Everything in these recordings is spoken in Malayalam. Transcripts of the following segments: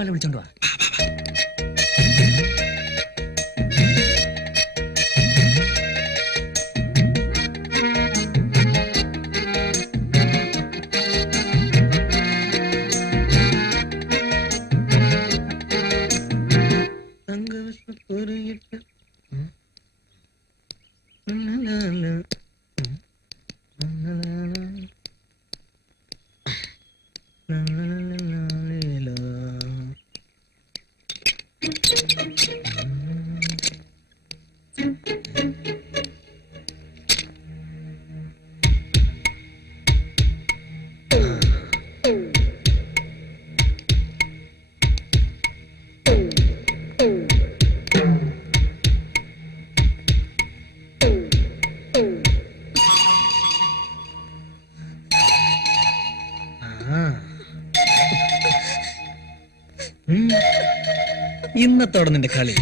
പ്രിൻസിപ്പാളിനെ വിളിച്ചോണ്ട് വാ. ഇന്നത്തോടെ നിന്റെ കളി.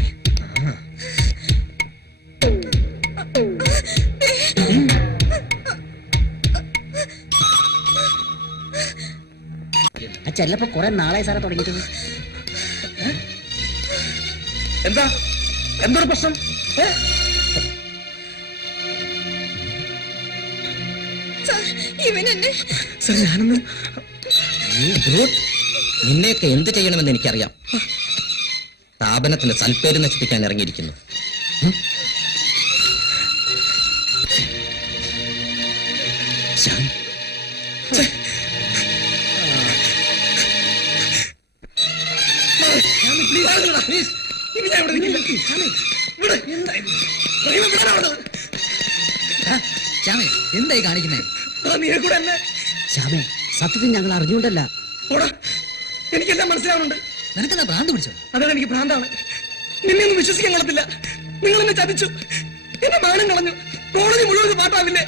ചെല്ലപ്പോ കുറെ നാളായി സാറെ തുടങ്ങിയിട്ട്. എന്താ എന്തൊരു പ്രശ്നം? നിന്നെയൊക്കെ എന്ത് ചെയ്യണമെന്ന് എനിക്കറിയാം. സ്ഥാപനത്തിന്റെ സൽപ്പേര് നശിപ്പിക്കാൻ ഇറങ്ങിയിരിക്കുന്നു. എന്തായി കാണിക്കുന്നേ? ശ്യാമേ, സത്യത്തിൽ ഞങ്ങൾ അറിഞ്ഞുകൊണ്ടല്ല. എനിക്കെല്ലാം മനസ്സിലാവുന്നുണ്ട്. നിനക്കെന്താ ഭ്രാന്ത് പിടിച്ചോ? അതാണ് എനിക്ക് ഭ്രാന്താണ്. നിന്നെ ഒന്നും വിശ്വസിക്കാൻ കൊള്ളത്തില്ല. നിങ്ങൾ എന്നെ ചതിച്ചു, എന്നെ മാനം കളഞ്ഞു. കോടതി മുഴുവൻ പാട്ടാവില്ലേ?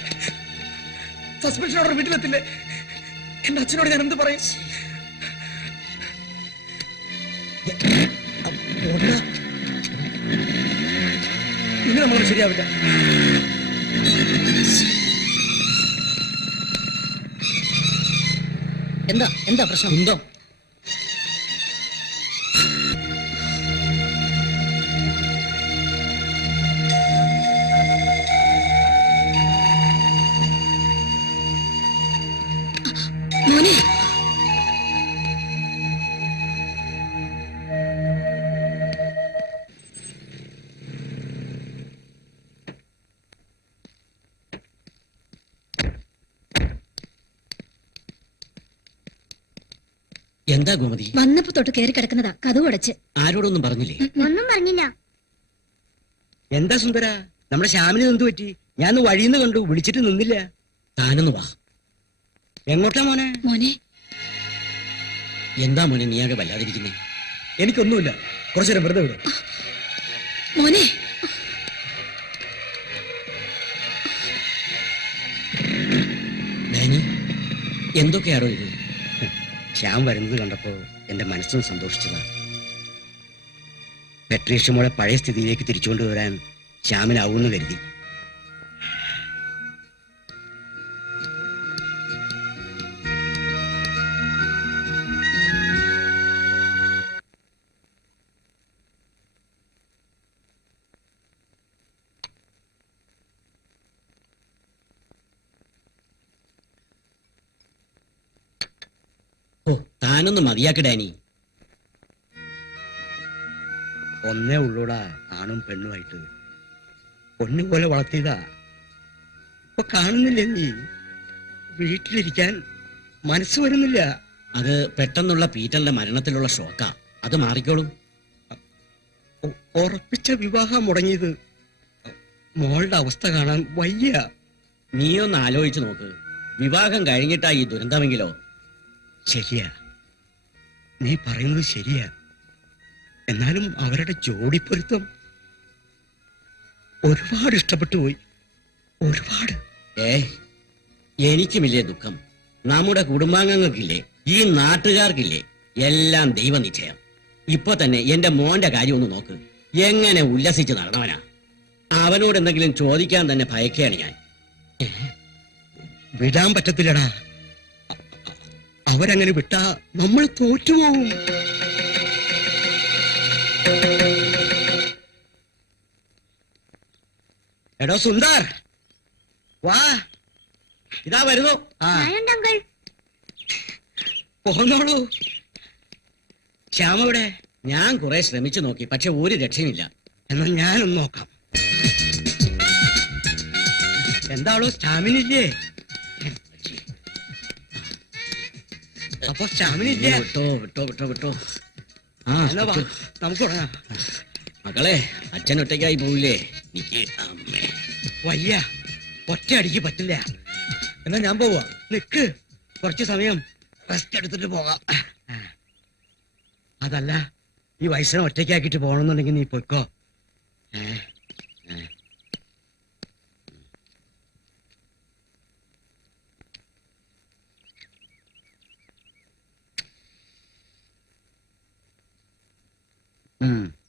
Suspension order വീട്ടിലെത്തില്ലേ? എന്റെ അച്ഛനോട് ഞാൻ എന്ത് പറയും? ഇനി നമ്മളോട് ശരിയാവില്ല. എന്താ എന്താ പ്രശ്നം? എന്തോ മോനെ, എന്താ ഗോമതി? വന്നപ്പോ തൊട്ട് കയറി കിടക്കുന്നതാ. കഥ അടച്ച്. ആരോടൊന്നും പറഞ്ഞില്ലേ? ഒന്നും പറഞ്ഞില്ല. എന്താ സുന്ദര, നമ്മുടെ ശ്യാമിന് എന്തു പറ്റി? ഞാൻ വഴിന്ന് കണ്ടു, വിളിച്ചിട്ട് നിന്നില്ല. താനൊന്ന് വാ. എങ്ങോട്ടാ മോനെ? മോനെ, എന്താ മോനെ നീയാകെ വല്ലാതിരിക്കുന്നേ? എനിക്കൊന്നുമില്ല. കുറച്ചു നേരം വെറുതെ വിടും. മോനെ, ഡാനി, എന്തൊക്കെയാണോ ഇത്? ശ്യാം വരുന്നത് കണ്ടപ്പോ എന്റെ മനസ്സും സന്തോഷിച്ചതാ. പെട്രീഷ്യമോളെ പഴയ സ്ഥിതിയിലേക്ക് തിരിച്ചുകൊണ്ടുവരാൻ ശ്യാമിനാവൂന്ന് കരുതി. ഓ, താനൊന്ന് മതിയാക്ക് ഡാനി. ഒന്നേ ഉള്ളൂടാ, ആണും പെണ്ണുമായിട്ട്. പൊന്നുപോലെ വളർത്തിയതാ. ഇപ്പൊ കാണുന്നില്ലേ നീ? വീട്ടിലിരിക്കാൻ മനസ്സ് വരുന്നില്ല. അത് പെട്ടെന്നുള്ള പീറ്ററിന്റെ മരണത്തിലുള്ള ഷോക്കാ. അത് മാറിക്കോളും. ഉറപ്പിച്ച വിവാഹം മുടങ്ങിയത്. മോളുടെ അവസ്ഥ കാണാൻ വയ്യ. നീയൊന്ന് ആലോചിച്ചു നോക്ക്. വിവാഹം കഴിഞ്ഞിട്ടാ ഈ ദുരന്തമെങ്കിലോ? ശരിയാ, നീ പറയുന്നത് ശരിയാ. എന്നാലും അവരുടെ ജോഡിപ്പൊരുത്തം ഒരുപാട് ഇഷ്ടപ്പെട്ടു പോയി. ഒരുപാട്. എനിക്കുമില്ലേ ദുഃഖം? നമ്മുടെ കുടുംബാംഗങ്ങൾക്കില്ലേ, ഈ നാട്ടുകാർക്കില്ലേ, എല്ലാം ദൈവനിശ്ചയം. ഇപ്പൊ തന്നെ എന്റെ മോന്റെ കാര്യം ഒന്ന് നോക്ക്. എങ്ങനെ ഉല്ലസിച്ച് നടന്നവനാ. അവനോട് എന്തെങ്കിലും ചോദിക്കാൻ തന്നെ ഭയക്കുകയാണ് ഞാൻ. വിടാൻ പറ്റത്തില്ലടാ. അവരങ്ങനെ വിട്ടാ നമ്മൾ തോറ്റുപോകും. എടോ സുന്ദർ, വാ, ഇതാ വരുന്നു. ആ ഞാനുണ്ട് അങ്കിൾ. പോന്നോളൂ. ശ്യാമ ഇവിടെ? ഞാൻ കുറെ ശ്രമിച്ചു നോക്കി, പക്ഷെ ഒരു രക്ഷയുമില്ല. എന്നാ ഞാനൊന്ന് നോക്കാം. എന്താണോ സ്റ്റാമിന ഇല്ലേ? അപ്പൊ സ്റ്റാമിന ഇല്ലേ? വിട്ടോ വിട്ടോ വിട്ടോ വിട്ടോ. ആ എന്നാ വാ, നമുക്ക് തുടങ്ങാം. മകളെ, അച്ഛൻ ഒറ്റയ്ക്കായി പോവില്ലേ? എനിക്ക് അമ്മേ. വയ്യ, ഒറ്റ അടിക്ക് പറ്റില്ല. എന്നാ ഞാൻ പോവാ. നിക്ക്, കുറച്ച് സമയം റെസ്റ്റ് എടുത്തിട്ട് പോകാം. അതല്ല, ഈ വയസ്സിനെ ഒറ്റയ്ക്കാക്കിട്ട് പോകണമെന്നുണ്ടെങ്കിൽ നീ പൊയ്ക്കോ.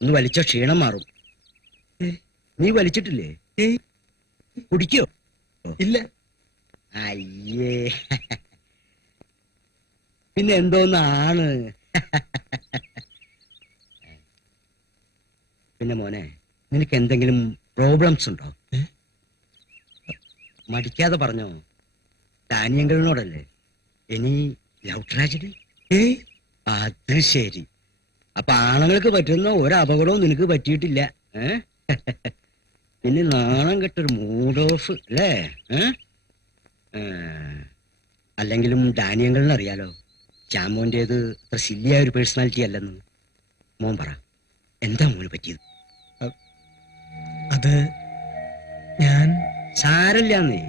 ഒന്ന് വലിച്ച ക്ഷീണം മാറും. നീ വലിച്ചിട്ടില്ലേ? കുടിക്കോ? ഇല്ല. അയ്യേ, പിന്നെ എന്തോന്നാണ്. പിന്നെ മോനെ, നിനക്ക് എന്തെങ്കിലും പ്രോബ്ലംസ് ഉണ്ടോ? മടിക്കാതെ പറഞ്ഞോ. ഡാനിയങ്കളിനോടല്ലേ? ഇനി ലവ് ട്രാജഡി? അത് ശരി. അപ്പൊ ആണുങ്ങൾക്ക് പറ്റുന്ന ഒരു അപകടവും നിനക്ക് പറ്റിയിട്ടില്ല. പിന്നെ നാണം കെട്ടൊരു മൂഡ് ഓഫ് അല്ലേ? അല്ലെങ്കിലും ഡാനിയങ്കളിന് അറിയാലോ, ചാമോന്റേത് അത്ര സില്ലിയായ ഒരു പേഴ്സണാലിറ്റി അല്ലെന്ന്. മോൻ പറ, എന്താ മോന് പറ്റിയത്? അത് ഞാൻ സാരല്ലാന്നേ,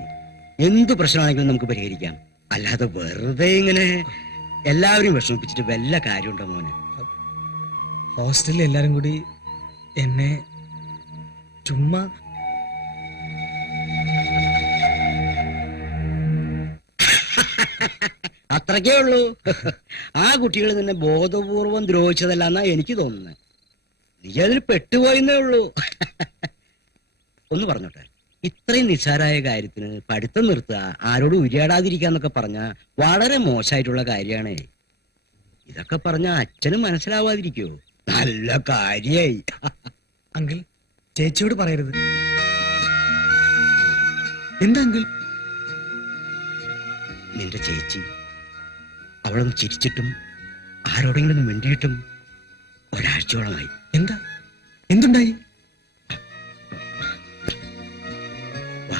എന്ത് പ്രശ്നമാണെങ്കിലും നമുക്ക് പരിഹരിക്കാം. അല്ലാതെ വെറുതെ ഇങ്ങനെ എല്ലാവരും വിഷമിപ്പിച്ചിട്ട് വല്ല കാര്യമുണ്ടോ മോനെ? ഹോസ്റ്റലിൽ എല്ലാരും കൂടി എന്നെ ചുമ്മാ അത്രക്കേ ഉള്ളൂ. ആ കുട്ടികൾ നിന്നെ ബോധപൂർവം ദ്രോഹിച്ചതല്ലെന്നാ എനിക്ക് തോന്നുന്നത്. നീ അതിൽ പെട്ടുപോയെന്നേ ഉള്ളൂ. ഒന്ന് പറഞ്ഞോട്ടെ, ഇത്രയും നിസ്സാരായ കാര്യത്തിന് പഠിത്തം നിർത്തുക, ആരോടും ഉരിയാടാതിരിക്കാന്നൊക്കെ പറഞ്ഞ വളരെ മോശമായിട്ടുള്ള കാര്യമാണ്. ഇതൊക്കെ പറഞ്ഞ അച്ഛനും മനസ്സിലാവാതിരിക്കോ? നല്ല കാര്യായി. അങ്കിൾ, ചേച്ചിയോട് പറയരുത്. എന്താ അങ്കിൾ? നിന്റെ ചേച്ചി അവളൊന്ന് ചിരിച്ചിട്ടും ആരോടെങ്കിലും മിണ്ടിയിട്ടും ഒരാഴ്ചയോളമായി. എന്താ? എന്തുണ്ടായി? വാ,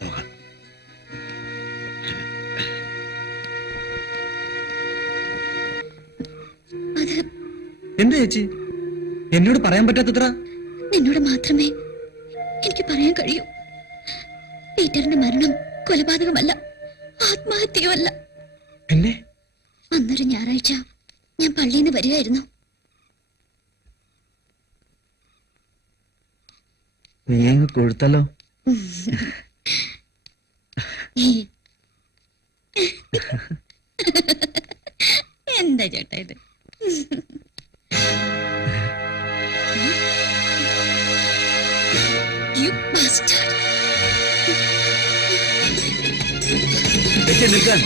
പോകാം. അത് എന്താ ചേച്ചി എന്നോട് പറയാൻ പറ്റാത്തത്ര? നിന്നോട് മാത്രമേ എനിക്ക് പറയാൻ കഴിയൂ. പീറ്ററിന്റെ മരണം കൊലപാതകമല്ല, ആത്മഹത്യയുമല്ല. പിന്നെ അന്നൊരു ഞായറാഴ്ച ഞാൻ പള്ളിയിൽ നിന്ന് വരികയായിരുന്നു. നീ അങ്ങ് കൊടുത്തല്ലോ. എന്താ ചേട്ടാ ഇത്? You bastard. നിൽക്കാൻ